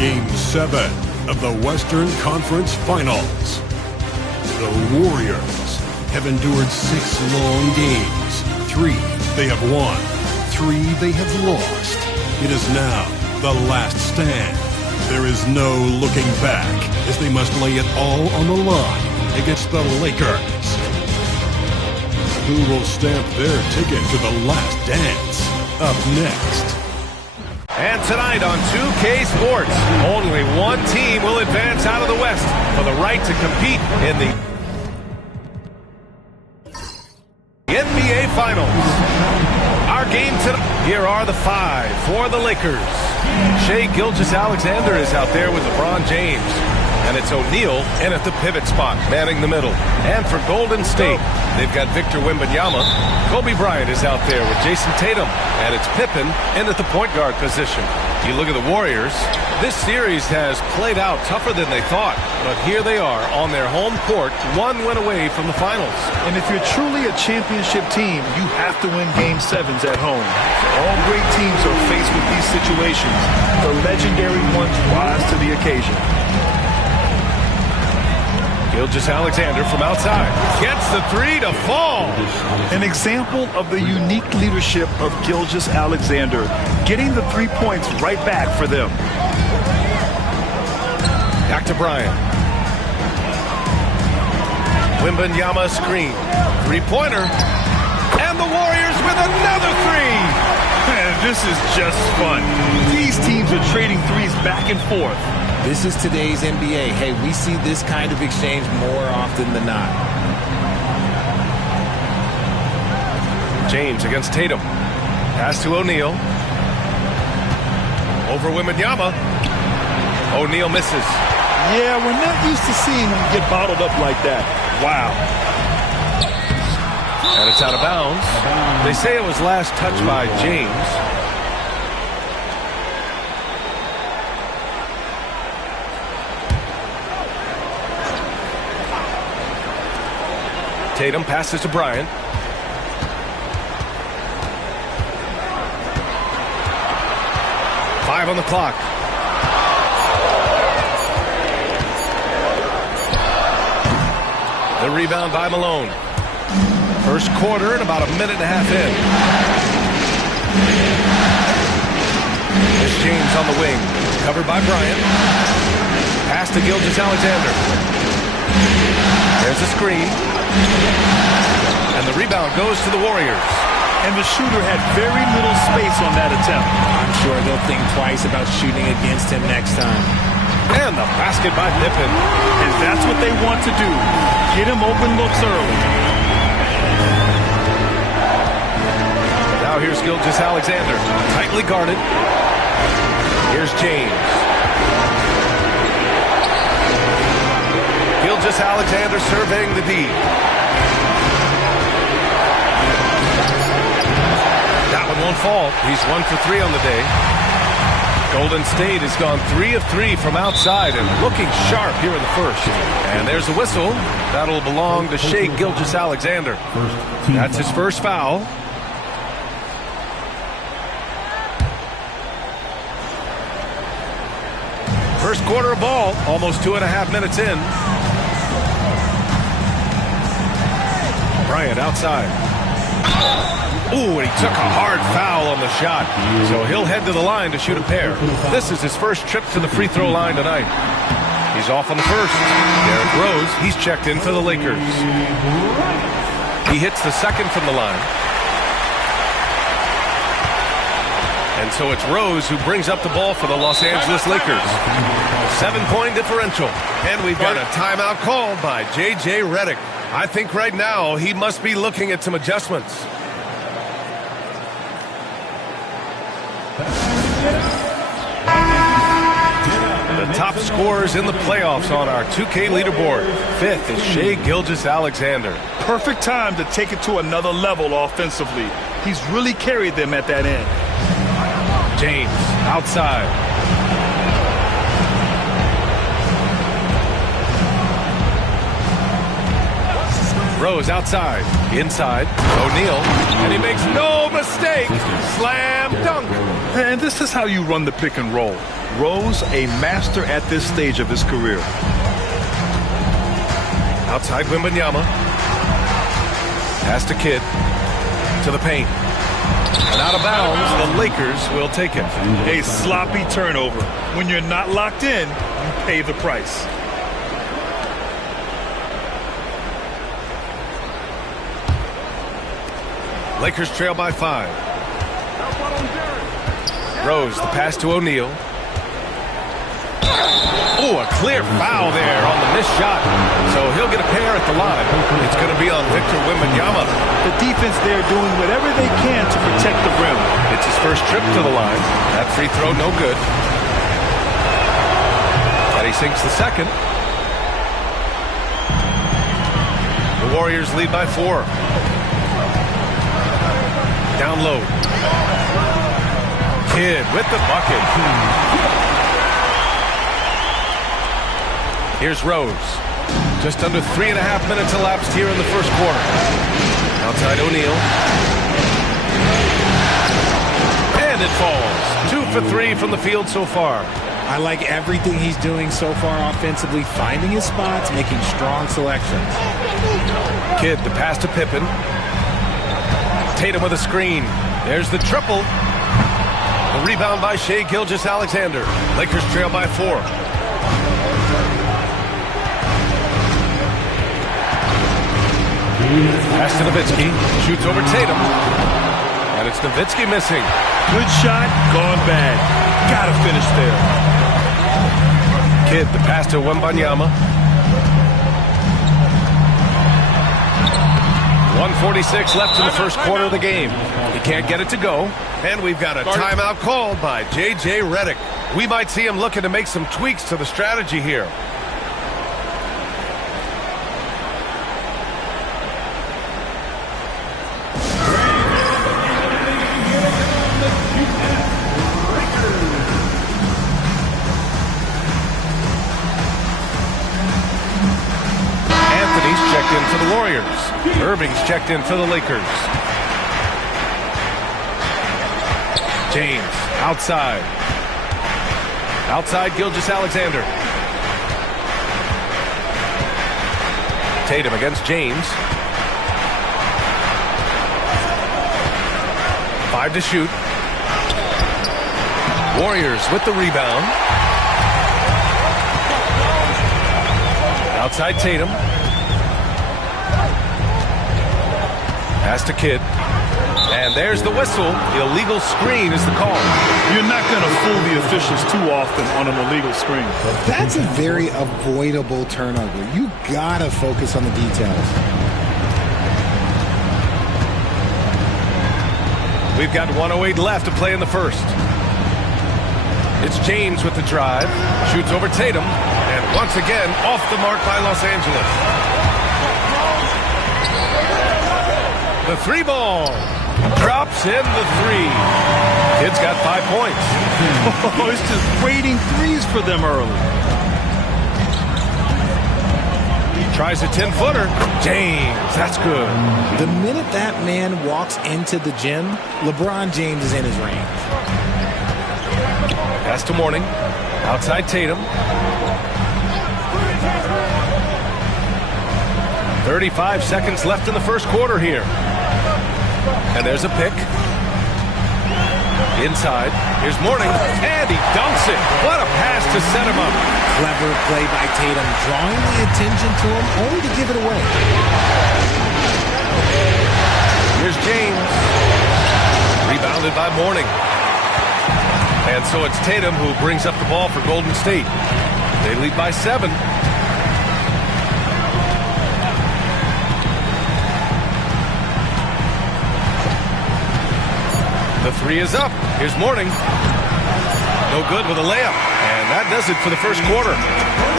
Game 7 of the Western Conference Finals. The Warriors have endured 6 long games. 3 they have won, 3 they have lost. It is now the last stand. There is no looking back as they must lay it all on the line against the Lakers. Who will stamp their ticket to the last dance? Up next. And tonight on 2K Sports, only one team will advance out of the West for the right to compete in the NBA Finals. Our game tonight, here are the 5 for the Lakers. Shai Gilgeous-Alexander is out there with LeBron James. And it's O'Neal in at the pivot spot, manning the middle. And for Golden State, they've got Victor Wembanyama. Kobe Bryant is out there with Jason Tatum. And it's Pippen in at the point guard position. You look at the Warriors, this series has played out tougher than they thought. But here they are on their home court, 1 win away from the finals. And if you're truly a championship team, you have to win Game 7s at home. All great teams are faced with these situations. The legendary ones rise to the occasion. Gilgeous-Alexander from outside gets the 3 to fall. An example of the unique leadership of Gilgeous-Alexander, getting the 3 points right back for them. Back to Bryant. Wembanyama screen. 3-pointer. And the Warriors with another 3. Man, this is just fun. These teams are trading threes back and forth. This is today's NBA. Hey, we see this kind of exchange more often than not. James against Tatum. Pass to O'Neal. Over Wembanyama. O'Neal misses. Yeah, we're not used to seeing him get bottled up like that. Wow. And it's out of bounds. They say it was last touched by James. Tatum passes to Bryant. Five on the clock. The rebound by Malone. First quarter and about a minute and a half in. There's James on the wing. Covered by Bryant. Pass to Gilgeous-Alexander. There's a screen. And the rebound goes to the Warriors. And the shooter had very little space on that attempt. I'm sure they'll think twice about shooting against him next time. And the basket by Pippen. And that's what they want to do. Get him open looks early. Now here's Gilgeous-Alexander. Tightly guarded. Here's James. Gilgeous-Alexander surveying the D. That one won't fall. He's 1 for 3 on the day. Golden State has gone 3 of 3 from outside and looking sharp here in the first. And there's the whistle. That'll belong to Shai Gilgeous-Alexander. That's his first foul. First quarter of ball, almost 2.5 minutes in. Bryant outside. Ooh, and he took a hard foul on the shot. So he'll head to the line to shoot a pair. This is his first trip to the free throw line tonight. He's off on the first. Derrick Rose, he's checked in for the Lakers. He hits the second from the line. And so it's Rose who brings up the ball for the Los Angeles Lakers. 7-point differential. And we've got a timeout called by J.J. Redick. I think right now he must be looking at some adjustments. The top scorers in the playoffs on our 2K leaderboard. 5th is Shai Gilgeous-Alexander. Perfect time to take it to another level offensively. He's really carried them at that end. James outside. Rose outside. Inside. O'Neal. And he makes no mistake. Slam dunk. And this is how you run the pick and roll. Rose, a master at this stage of his career. Outside Wembanyama. Pass to Kidd. To the paint. And out of bounds, the Lakers will take it. A sloppy turnover. When you're not locked in, you pay the price. Lakers trail by 5. Rose, the pass to O'Neal. Oh, a clear foul there on the missed shot. So he'll get a pair at the line. It's going to be on Victor Wembanyama. The defense there doing whatever they can to protect the rim. It's his first trip to the line. That free throw, no good. And he sinks the second. The Warriors lead by 4. Down low. Kidd with the bucket. Here's Rose. Just under 3.5 minutes elapsed here in the first quarter. Outside O'Neal. And it falls. 2 for 3 from the field so far. I like everything he's doing so far offensively, finding his spots, making strong selections. Kidd, the pass to Pippen. Tatum with a screen. There's the triple. The rebound by Shai Gilgeous-Alexander. Lakers trail by 4. Pass to Nowitzki. Shoots over Tatum. And it's Nowitzki missing. Good shot, gone bad. Gotta finish there. Kidd, the pass to Wembanyama. 1:46 left in the first quarter of the game. He can't get it to go. And we've got a timeout called by J.J. Redick. We might see him looking to make some tweaks to the strategy here. Checked in for the Warriors. Irving's checked in for the Lakers. James outside. Outside Gilgeous-Alexander. Tatum against James. 5 to shoot. Warriors with the rebound. Outside Tatum. Pass to Kidd. And there's the whistle. The illegal screen is the call. You're not going to fool the officials too often on an illegal screen. That's a very avoidable turnover. You gotta focus on the details. We've got 1:08 left to play in the first. It's James with the drive. Shoots over Tatum. And once again, off the mark by Los Angeles. The 3 ball. Drops in the 3. Kid's got 5 points. Oh, it's just waiting threes for them early. He tries a 10-footer. James, that's good. The minute that man walks into the gym, LeBron James is in his range. Pass to Mourning. Outside Tatum. 35 seconds left in the first quarter here. And there's a pick. Inside. Here's Mourning. And he dunks it. What a pass to set him up. Clever play by Tatum, drawing the attention to him, only to give it away. Here's James. Rebounded by Mourning. And so it's Tatum who brings up the ball for Golden State. They lead by 7. The 3 is up. Here's Mourning. No good with a layup. And that does it for the first quarter.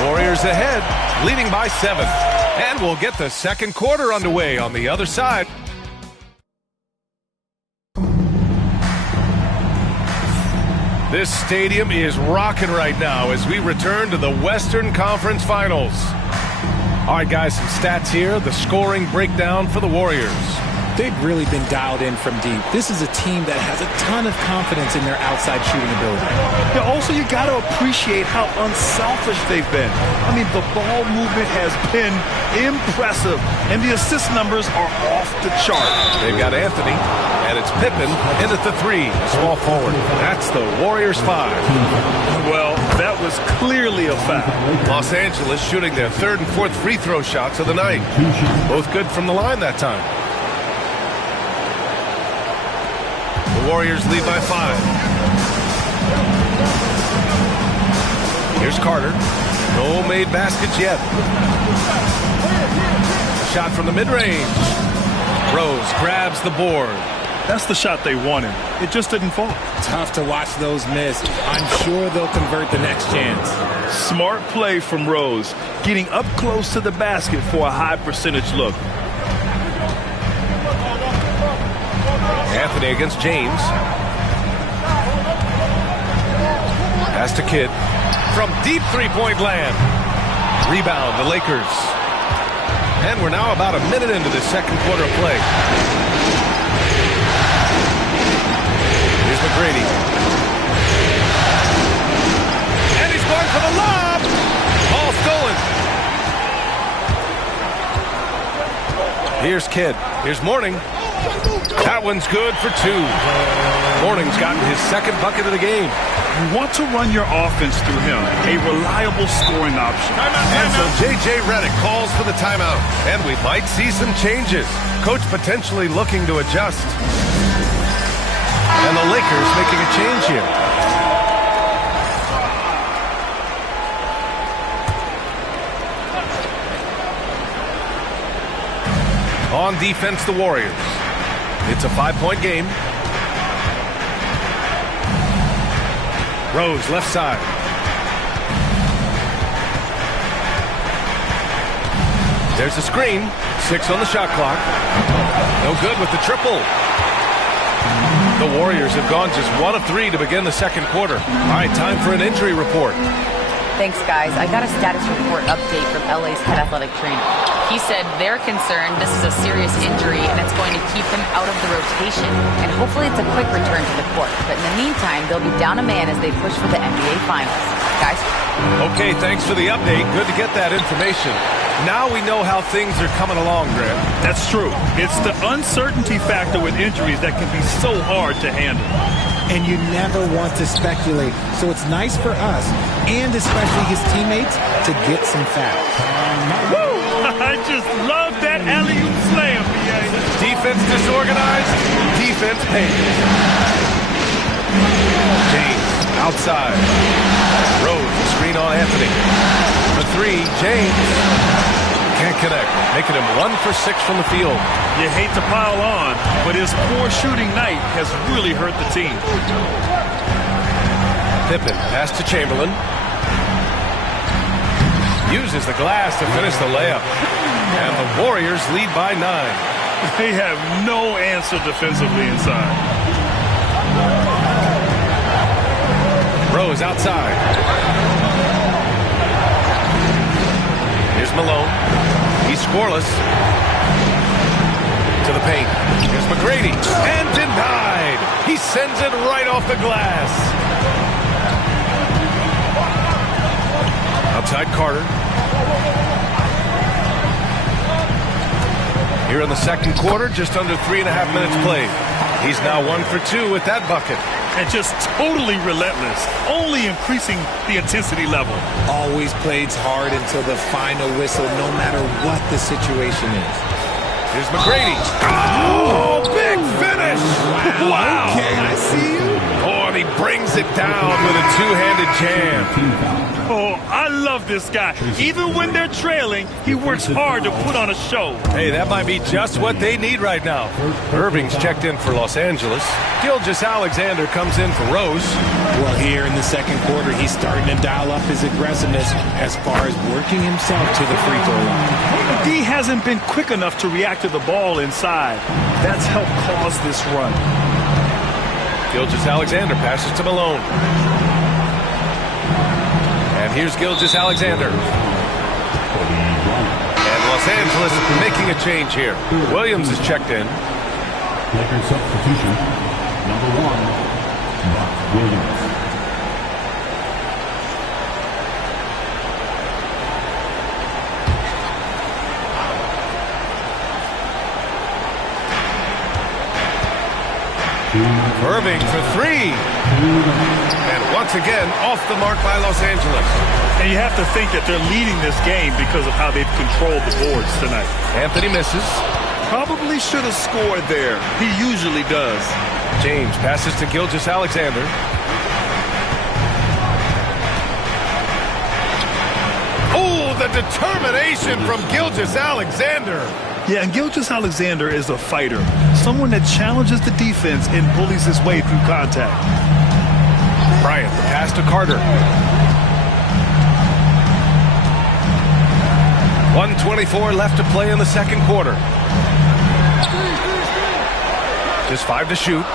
Warriors ahead, leading by 7. And we'll get the second quarter underway on the other side. This stadium is rocking right now as we return to the Western Conference Finals. All right, guys, some stats here. The scoring breakdown for the Warriors. They've really been dialed in from deep. This is a team that has a ton of confidence in their outside shooting ability. Yeah, also, you got to appreciate how unselfish they've been. I mean, the ball movement has been impressive, and the assist numbers are off the chart. They've got Anthony, and it's Pippen in at the 3, small forward. That's the Warriors 5. Well, that was clearly a foul. Los Angeles shooting their 3rd and 4th free throw shots of the night. Both good from the line that time. The Warriors lead by 5. Here's Carter. No made baskets yet. A shot from the mid-range. Rose grabs the board. That's the shot they wanted. It just didn't fall. Tough to watch those miss. I'm sure they'll convert the next chance. Smart play from Rose, getting up close to the basket for a high percentage look. Anthony against James. Pass to Kidd. From deep three-point land. Rebound, the Lakers. And we're now about a minute into the second quarter of play. Here's McGrady. And he's going for the lob. Ball stolen. Here's Kidd. Here's Mourning. That one's good for 2. Mourning's gotten his 2nd bucket of the game. You want to run your offense through him, a reliable scoring option. And so J.J. Redick calls for the timeout, and we might see some changes. Coach potentially looking to adjust. And the Lakers making a change here. On defense, the Warriors. It's a 5-point game. Rose, left side. There's a screen. 6 on the shot clock. No good with the triple. The Warriors have gone just 1 of 3 to begin the second quarter. All right, time for an injury report. Thanks, guys. I got a status report update from LA's head athletic trainer. He said they're concerned this is a serious injury and it's going to keep him out of the rotation. And hopefully it's a quick return to the court. But in the meantime, they'll be down a man as they push for the NBA Finals. Guys? Okay, thanks for the update. Good to get that information. Now we know how things are coming along, Grant. That's true. It's the uncertainty factor with injuries that can be so hard to handle. And you never want to speculate. So it's nice for us, and especially his teammates, to get some facts. Woo! I just love that alley-oop slam, BA. Defense disorganized, defense paid. James, outside. Rose, screen on Anthony. The 3, James. Can't connect, making him 1 for 6 from the field. You hate to pile on, but his poor shooting night has really hurt the team. Pippen, pass to Chamberlain. Uses the glass to finish the layup. And the Warriors lead by 9. They have no answer defensively inside. Rose outside. Here's Malone. He's scoreless. To the paint. Here's McGrady. And denied. He sends it right off the glass. Outside Carter. Here in the second quarter, just under 3.5 minutes played. He's now 1 for 2 with that bucket. And just totally relentless, only increasing the intensity level. Always plays hard until the final whistle, no matter what the situation is. Here's McGrady. Oh, big finish! Wow! Okay, I see you. Oh, and he brings it down with a two-handed jam. Oh, I love this guy. Even when they're trailing, he works hard to put on a show. Hey, that might be just what they need right now. Irving's checked in for Los Angeles. Gilgeous-Alexander comes in for Rose. Well, here in the second quarter, he's starting to dial up his aggressiveness as far as working himself to the free throw line. D hasn't been quick enough to react to the ball inside. That's helped cause this run. Gilgeous-Alexander passes to Malone. And here's Gilgeous-Alexander. And Los Angeles making a change here. Williams is checked in. Lakers substitution, number 1, Buck Williams. Irving for 3. And once again, off the mark by Los Angeles. And you have to think that they're leading this game because of how they've controlled the boards tonight. Anthony misses. Probably should have scored there. He usually does. James passes to Gilgeous-Alexander. Oh, the determination from Gilgeous-Alexander. Yeah, and Gilgeous-Alexander is a fighter. Someone that challenges the defense and bullies his way through contact. Bryant, the pass to Carter. 1:24 left to play in the second quarter. Just 5 to shoot.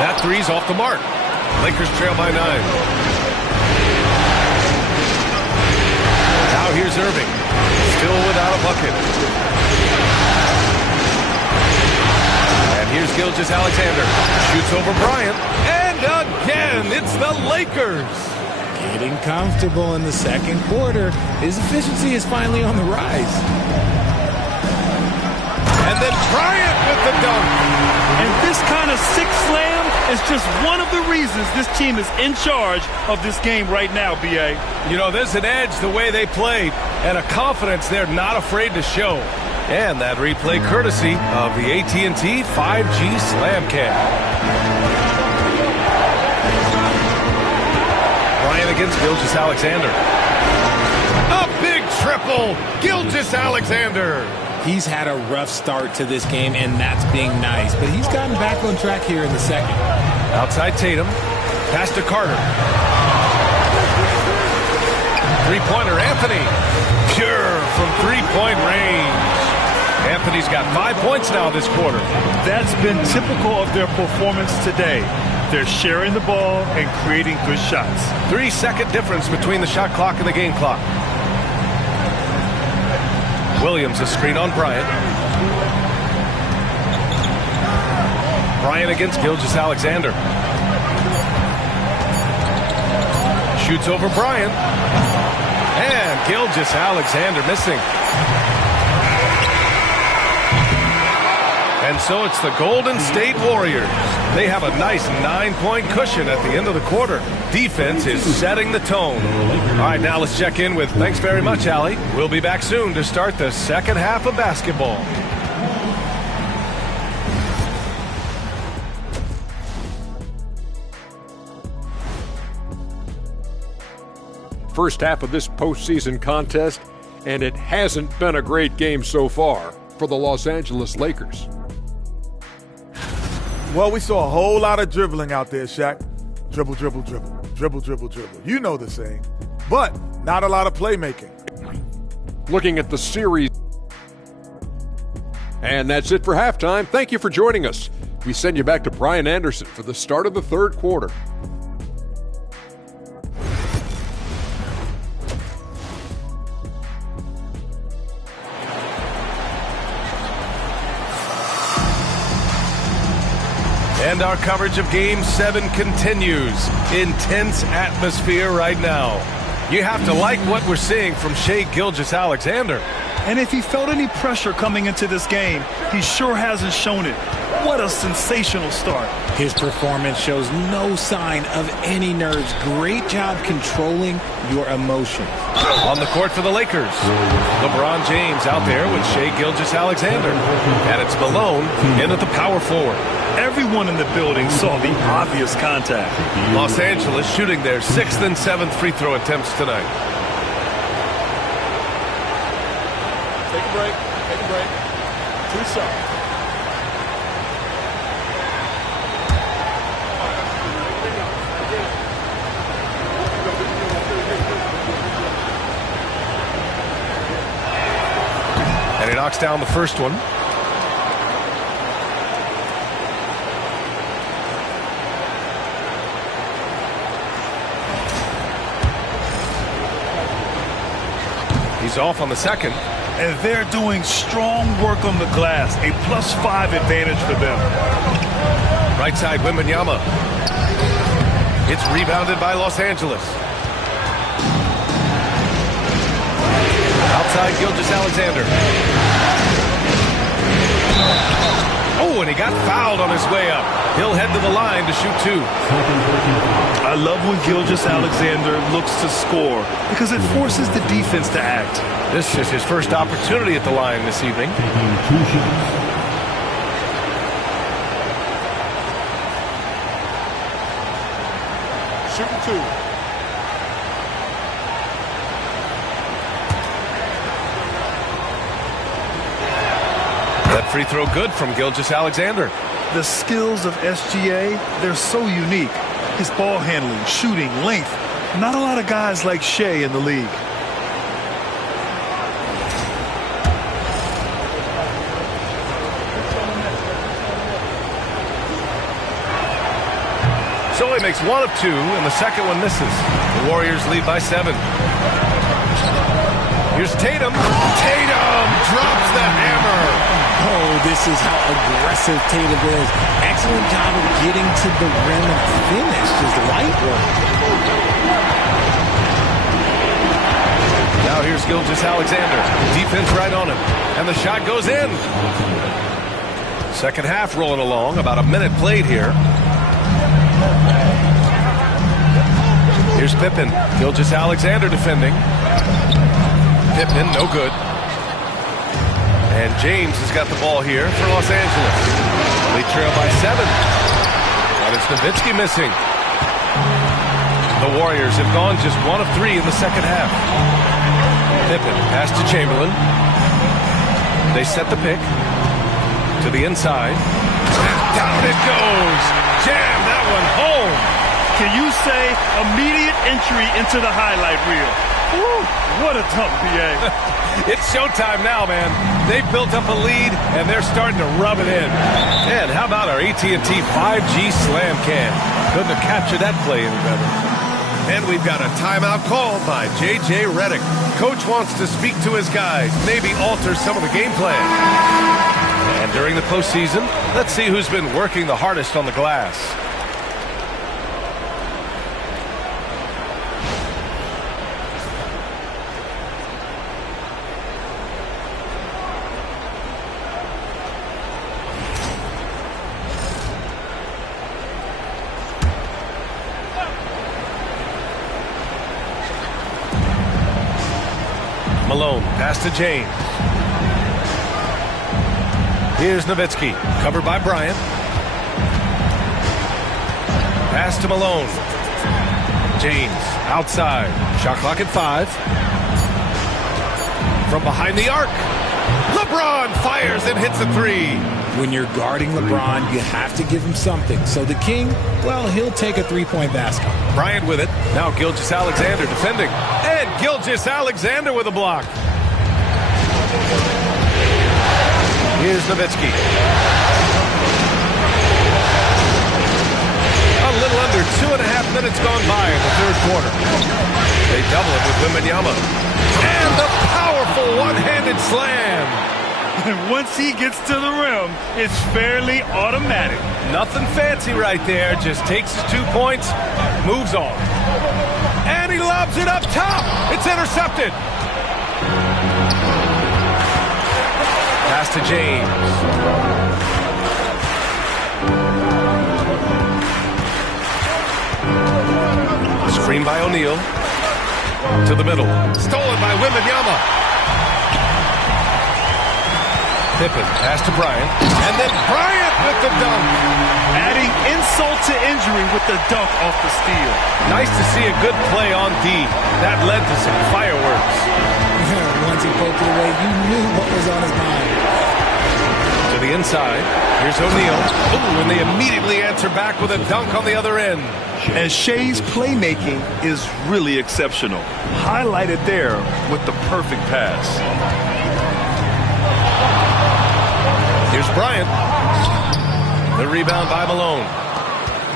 That three's off the mark. Lakers trail by 9. Now here's Irving. Still without a bucket. And here's Gilgeous-Alexander. Shoots over Bryant. And again, it's the Lakers. Getting comfortable in the second quarter. His efficiency is finally on the rise. And then Bryant with the dunk. And this kind of six slam is just one of the reasons this team is in charge of this game right now, B.A. You know, there's an edge the way they played and a confidence they're not afraid to show. And that replay courtesy of the AT&T 5G Slam Cam. Bryant against Gilgeous-Alexander. A big triple. Gilgeous-Alexander. He's had a rough start to this game, and that's being nice. But he's gotten back on track here in the second. Outside Tatum. Pass to Carter. Three-pointer, Anthony. Pure from three-point range. Anthony's got 5 points now this quarter. That's been typical of their performance today. They're sharing the ball and creating good shots. 3-second difference between the shot clock and the game clock. Williams, a screen on Bryant. Bryant against Gilgeous-Alexander. Shoots over Bryant. And Gilgeous-Alexander missing. And so it's the Golden State Warriors. They have a nice 9-point cushion at the end of the quarter. Defense is setting the tone. All right, now let's check in with thanks very much, Allie. We'll be back soon to start the second half of basketball. First half of this postseason contest, and it hasn't been a great game so far for the Los Angeles Lakers. Well, we saw a whole lot of dribbling out there, Shaq. Dribble, dribble, dribble. Dribble, dribble, dribble. You know the saying. But not a lot of playmaking. Looking at the series. And that's it for halftime. Thank you for joining us. We send you back to Brian Anderson for the start of the third quarter. And our coverage of Game 7 continues. Intense atmosphere right now. You have to like what we're seeing from Shai Gilgeous-Alexander. And if he felt any pressure coming into this game, he sure hasn't shown it. What a sensational start. His performance shows no sign of any nerves. Great job controlling your emotions. On the court for the Lakers, LeBron James out there with Shai Gilgeous-Alexander. And it's Malone in at the power forward. Everyone in the building saw the obvious contact. Los Angeles shooting their 6th and 7th free throw attempts tonight. Take a break. Take a break. 2 shots. And he knocks down the first one. He's off on the second. And they're doing strong work on the glass. A +5 advantage for them. Right side, Wembanyama. It's rebounded by Los Angeles. Outside, Gilgeous-Alexander. Oh, and he got fouled on his way up. He'll head to the line to shoot 2. I love when Gilgeous-Alexander looks to score because it forces the defense to act. This is his first opportunity at the line this evening. Shooting 2. That free throw good from Gilgeous-Alexander. The skills of SGA, they're so unique. His ball handling, shooting, length. Not a lot of guys like Shea in the league. So he makes 1 of 2, and the second one misses. The Warriors lead by 7. Here's Tatum. Tatum drops the hammer. Oh, this is how aggressive Tatum is. Excellent job of getting to the rim and finish. Just light work. Now here's Gilgeous-Alexander. Defense right on him. And the shot goes in. Second half rolling along. About a minute played here. Here's Pippen. Gilgeous-Alexander defending. Pippen, no good. And James has got the ball here for Los Angeles. They trail by 7. But it's Nowitzki missing. The Warriors have gone just 1 of 3 in the second half. Pippen pass to Chamberlain. They set the pick to the inside. Down it goes. Jam that one home. Can you say immediate entry into the highlight reel? Woo, what a dunk, PA. It's showtime now, man. They've built up a lead, and they're starting to rub it in. And how about our AT&T 5G Slam Cam? Couldn't have captured that play any better. And we've got a timeout called by J.J. Redick. Coach wants to speak to his guys, maybe alter some of the game plan. And during the postseason, let's see who's been working the hardest on the glass. Malone, pass to James. Here's Nowitzki, covered by Bryant. Pass to Malone. James, outside. Shot clock at 5. From behind the arc. LeBron fires and hits a 3. When you're guarding LeBron, you have to give him something. So the King, well, he'll take a 3-point basket. Bryant with it. Now Gilgeous-Alexander defending. And Gilgeous-Alexander with a block. Here's Nowitzki. A little under 2.5 minutes gone by in the third quarter. They double it with Wembanyama. And the powerful one-handed slam. And once he gets to the rim, it's fairly automatic. Nothing fancy right there. Just takes his 2 points, moves on. And he lobs it up top. It's intercepted. Pass to James. Screen by O'Neal. To the middle. Stolen by Wembanyama. Pippen, pass to Bryant. And then Bryant with the dunk. Adding insult to injury with the dunk off the steal. Nice to see a good play on D. That led to some fireworks. Once he poked it away, you knew what was on his mind. To the inside. Here's O'Neal. Ooh, and they immediately answer back with a dunk on the other end. And Shea's playmaking is really exceptional. Highlighted there with the perfect pass. Here's Bryant. The rebound by Malone.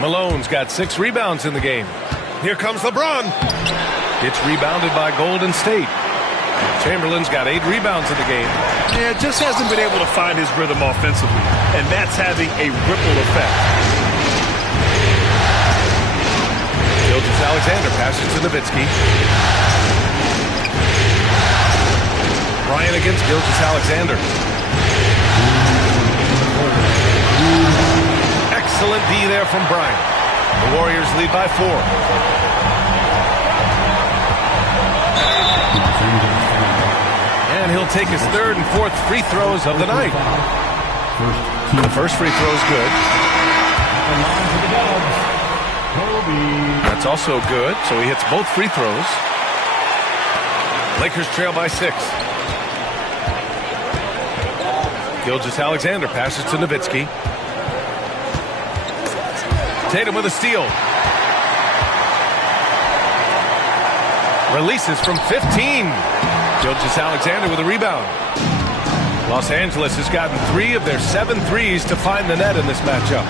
Malone's got 6 rebounds in the game. Here comes LeBron. It's rebounded by Golden State. Chamberlain's got 8 rebounds in the game. Yeah, just hasn't been able to find his rhythm offensively, and that's having a ripple effect. Gilgeous-Alexander passes to Nowitzki. Bryant against Gilgeous-Alexander. Excellent D there from Bryant. The Warriors lead by 4. And he'll take his 3rd and 4th free throws of the night. The first free throw is good. That's also good, so he hits both free throws. Lakers trail by 6. Gilgeous-Alexander passes to Nowitzki. Tatum with a steal. Releases from 15. Gilgeous-Alexander with a rebound. Los Angeles has gotten 3 of their 7 threes to find the net in this matchup.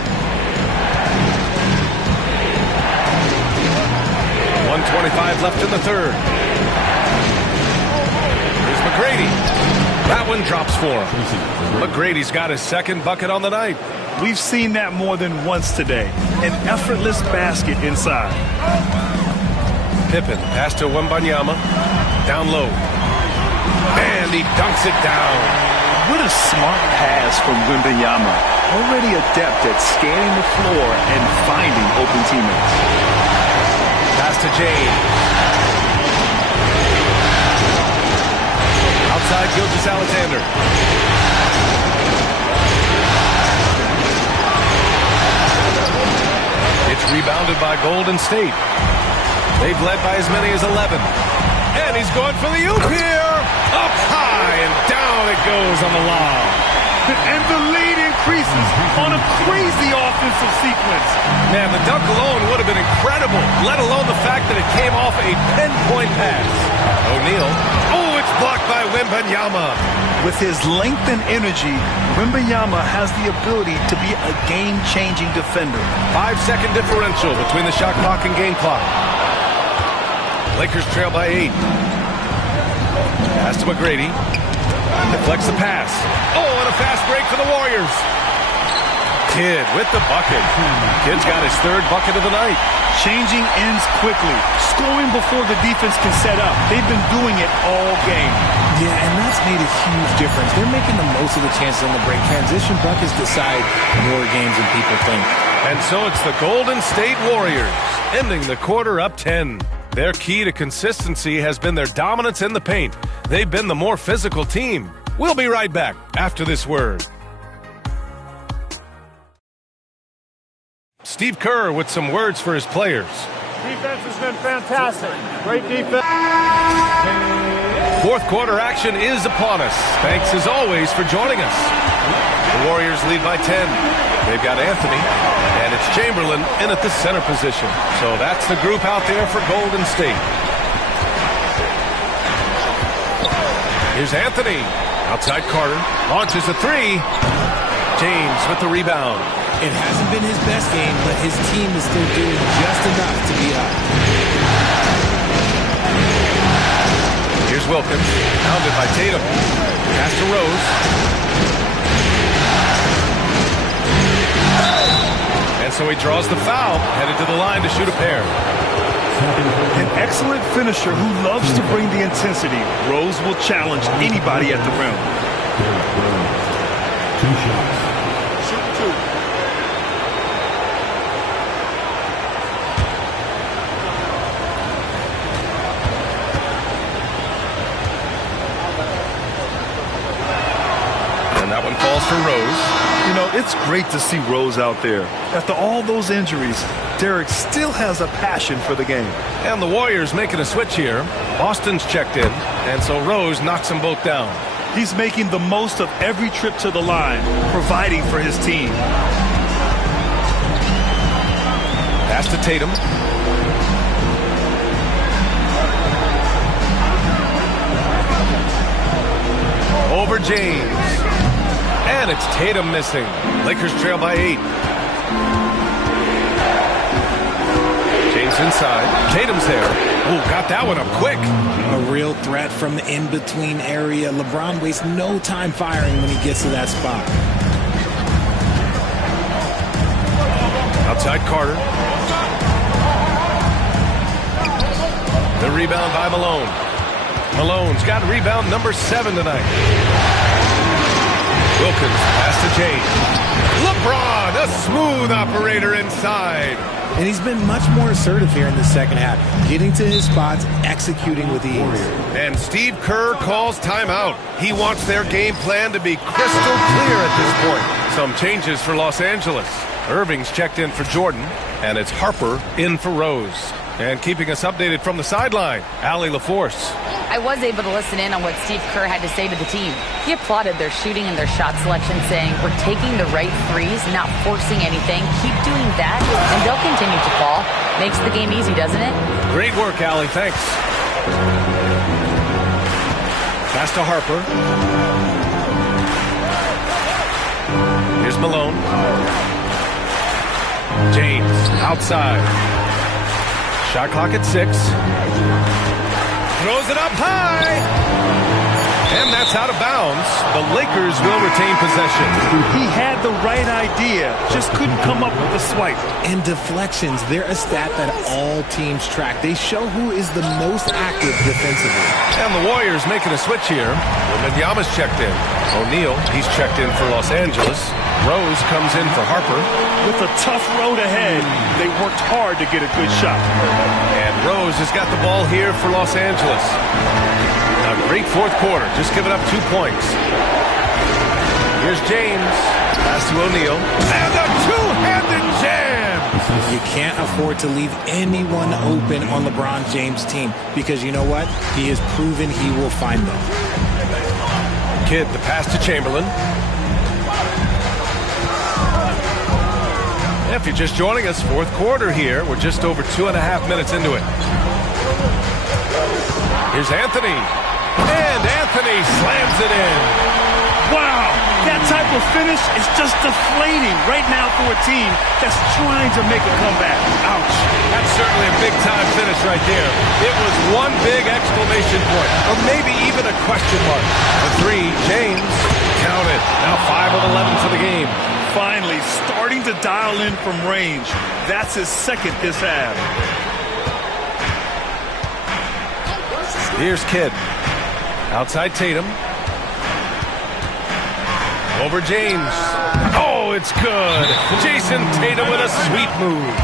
1:25 left in the 3rd. Here's McGrady. That one drops for him. McGrady's got his 2nd bucket on the night. We've seen that more than once today. An effortless basket inside. Pippen pass to Wembanyama. Down low. And he dunks it down. What a smart pass from Wembanyama. Already adept at scanning the floor and finding open teammates. Pass to James. Outside Gilgeous-Alexander. It's rebounded by Golden State. They've led by as many as 11. And he's going for the oop here. Up high and down it goes on the lob. And the lead increases on a crazy offensive sequence. Man, the dunk alone would have been incredible, let alone the fact that it came off a pinpoint pass. O'Neal. Oh, it's blocked by Wembanyama. With his length and energy, Wembanyama has the ability to be a game-changing defender. 5-second differential between the shot clock and game clock. Lakers trail by 8. Pass to McGrady. Deflects the pass. Oh, and a fast break for the Warriors. Kidd with the bucket. Kidd's got his 3rd bucket of the night. Changing ends quickly. Scoring before the defense can set up. They've been doing it all game. Yeah, and that's made a huge difference. They're making the most of the chances on the break. Transition buckets decide more games than people think. And so it's the Golden State Warriors, ending the quarter up 10. Their key to consistency has been their dominance in the paint. They've been the more physical team. We'll be right back after this word. Steve Kerr with some words for his players. Defense has been fantastic. Great defense. 4th quarter action is upon us. Thanks as always for joining us. The Warriors lead by 10. They've got Anthony, and it's Chamberlain in at the center position. So that's the group out there for Golden State. Here's Anthony. Outside Carter. Launches a 3. James with the rebound. It hasn't been his best game, but his team is still doing just enough to be up. Here's Wilkins. Pounded by Tatum. Pass to Rose. And so he draws the foul, headed to the line to shoot a pair. An excellent finisher who loves to bring the intensity. Rose will challenge anybody at the rim. 2 shots. Shoot 2. And that one falls for Rose. You know, it's great to see Rose out there. After all those injuries, Derek still has a passion for the game. And the Warriors making a switch here. Boston's checked in, and so Rose knocks them both down. He's making the most of every trip to the line, providing for his team. Pass to Tatum. Over James. And it's Tatum missing. Lakers trail by 8. James James inside. Tatum's there. Oh, got that one up quick. A real threat from the in-between area. LeBron wastes no time firing when he gets to that spot. Outside Carter. The rebound by Malone. Malone's got rebound number 7 tonight. Wilkins pass to James. LeBron, a smooth operator inside. And he's been much more assertive here in the second half, getting to his spots, executing with ease. And Steve Kerr calls timeout. He wants their game plan to be crystal clear at this point. Some changes for Los Angeles. Irving's checked in for Jordan, and it's Harper in for Rose. And keeping us updated from the sideline, Allie LaForce. I was able to listen in on what Steve Kerr had to say to the team. He applauded their shooting and their shot selection, saying, "We're taking the right threes, not forcing anything. Keep doing that, and they'll continue to fall." Makes the game easy, doesn't it? Great work, Allie. Thanks. Pass to Harper. Here's Malone. James outside. Shot clock at 6. Throws it up high. And that's out of bounds. The Lakers will retain possession. He had the right idea, just couldn't come up with the swipe. And deflections, they're a stat that all teams track. They show who is the most active defensively. And the Warriors making a switch here. Wembanyama's checked in. O'Neal, he's checked in for Los Angeles. Rose comes in for Harper. With a tough road ahead, they worked hard to get a good shot. And Rose has got the ball here for Los Angeles. A great fourth quarter, just giving up 2 points. Here's James. Pass to O'Neal. And a two-handed jam! You can't afford to leave anyone open on LeBron James' team because you know what? He has proven he will find them. Kidd, the pass to Chamberlain. If you're just joining us, fourth quarter here. We're just over 2.5 minutes into it. Here's Anthony. And Anthony slams it in. Wow, that type of finish is just deflating right now for a team that's trying to make a comeback. Ouch. That's certainly a big-time finish right there. It was one big exclamation point, or maybe even a question mark. The 3, James, counted. Now 5 of 11 for the game. Finally starting to dial in from range. That's his second this half. Here's Kidd. Outside Tatum. Over James. Oh, it's good. Jason Tatum with a sweet move.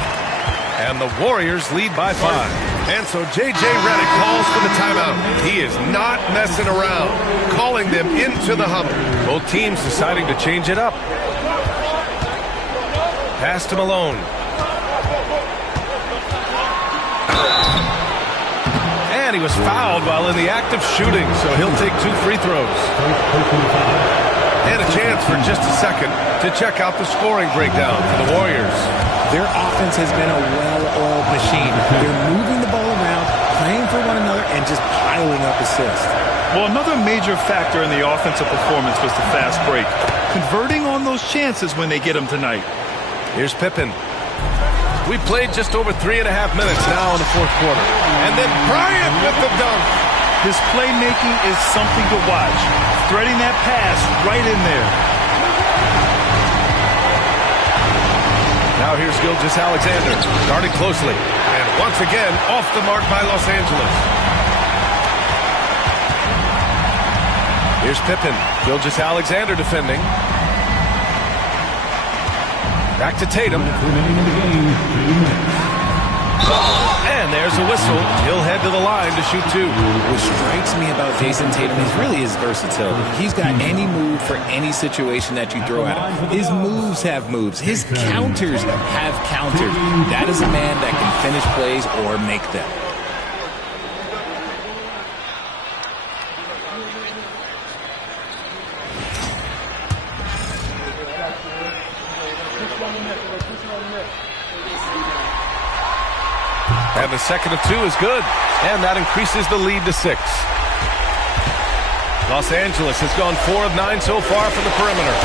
And the Warriors lead by 5. And so J.J. Redick calls for the timeout. He is not messing around. Calling them into the huddle. Both teams deciding to change it up. Pass to Malone. And he was fouled while in the act of shooting, so he'll take 2 free throws. And a chance for just a second to check out the scoring breakdown for the Warriors. Their offense has been a well-oiled machine. They're moving the ball around, playing for one another, and just piling up assists. Well, another major factor in the offensive performance was the fast break. Converting on those chances when they get them tonight. Here's Pippen. We played just over 3.5 minutes now in the fourth quarter. And then Bryant with the dunk. His playmaking is something to watch. Threading that pass right in there. Now here's Gilgeous-Alexander, guarded closely. And once again, off the mark by Los Angeles. Here's Pippen. Gilgeous-Alexander defending. Back to Tatum. And there's a whistle. He'll head to the line to shoot 2. What strikes me about Jason Tatum is really his versatility. He's got any move for any situation that you throw at him. His moves have moves. His counters have counters. That is a man that can finish plays or make them. And the second of 2 is good. And that increases the lead to 6. Los Angeles has gone 4 of 9 so far from the perimeter.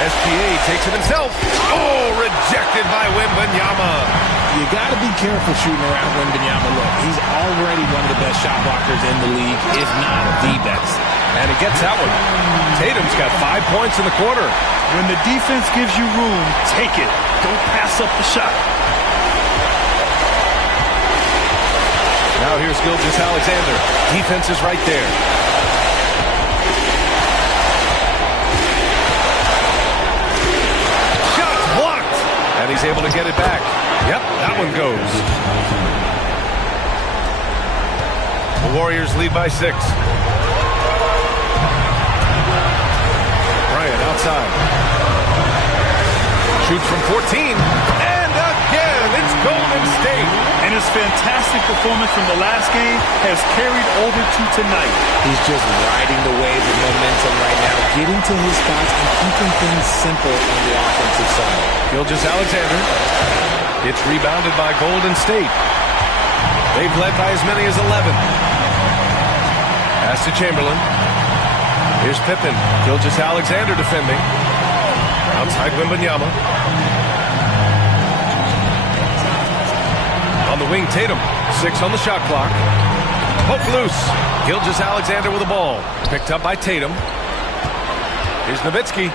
SGA takes it himself. Oh, rejected by Wembanyama. You got to be careful shooting around Wembanyama. Look, he's already one of the best shot blockers in the league, if not the best. And he gets that one. Tatum's got 5 points in the quarter. When the defense gives you room, take it. Don't pass up the shot. Now here's Gilgeous-Alexander. Defense is right there. Shot blocked. And he's able to get it back. Yep, that one goes. The Warriors lead by 6. Bryant outside. Shoots from 14. And again, it's Golden State. And his fantastic performance from the last game has carried over to tonight. He's just riding the wave of momentum right now, getting to his spots and keeping things simple on the offensive side. Gilgeous-Alexander. It's rebounded by Golden State. They've led by as many as 11. Pass to Chamberlain. Here's Pippen. Gilgeous-Alexander defending. Outside Wembanyama. On the wing, Tatum. 6 on the shot clock. Poke loose. Gilgeous-Alexander with the ball. Picked up by Tatum. Here's Nowitzki.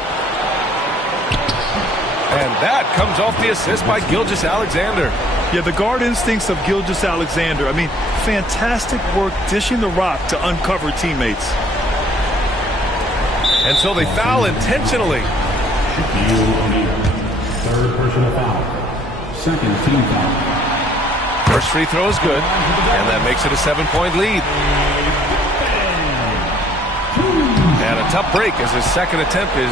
And that comes off the assist by Gilgeous-Alexander. Yeah, the guard instincts of Gilgeous-Alexander. I mean, fantastic work dishing the rock to uncover teammates. And so they foul intentionally. Third personal foul. Second team foul. First free throw is good, and that makes it a 7-point lead. And a tough break as his second attempt is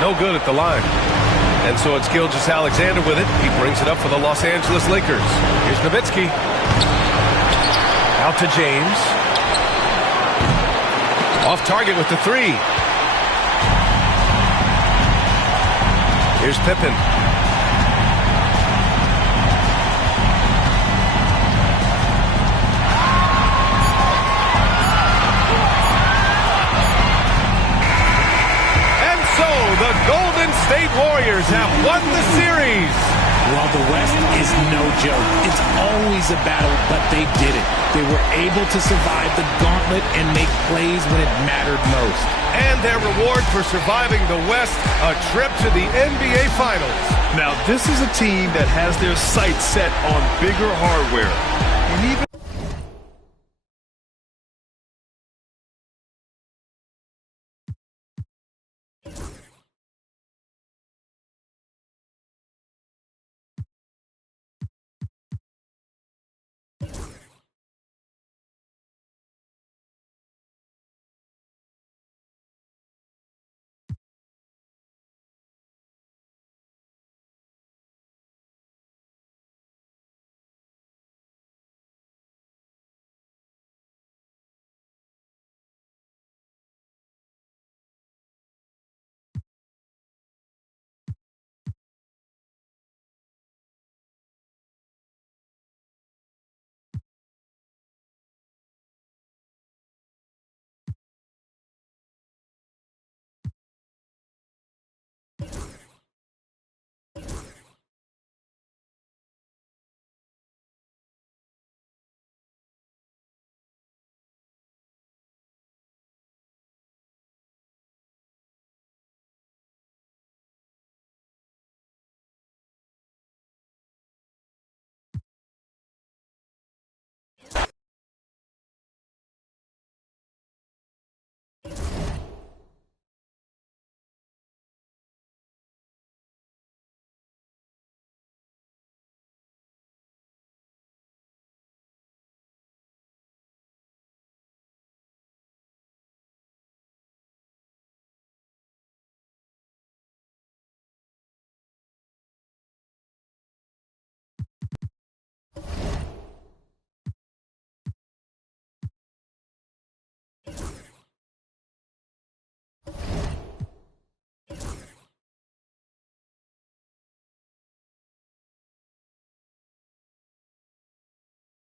no good at the line. And so it's Gilgeous-Alexander with it. He brings it up for the Los Angeles Lakers. Here's Nowitzki. Out to James. Off target with the 3. Here's Pippen. And so the Golden State Warriors have won the series. Well, the West is no joke. It's always a battle, but they did it. They were able to survive the gauntlet and make plays when it mattered most. And their reward for surviving the West, a trip to the NBA Finals. Now, this is a team that has their sights set on bigger hardware. And even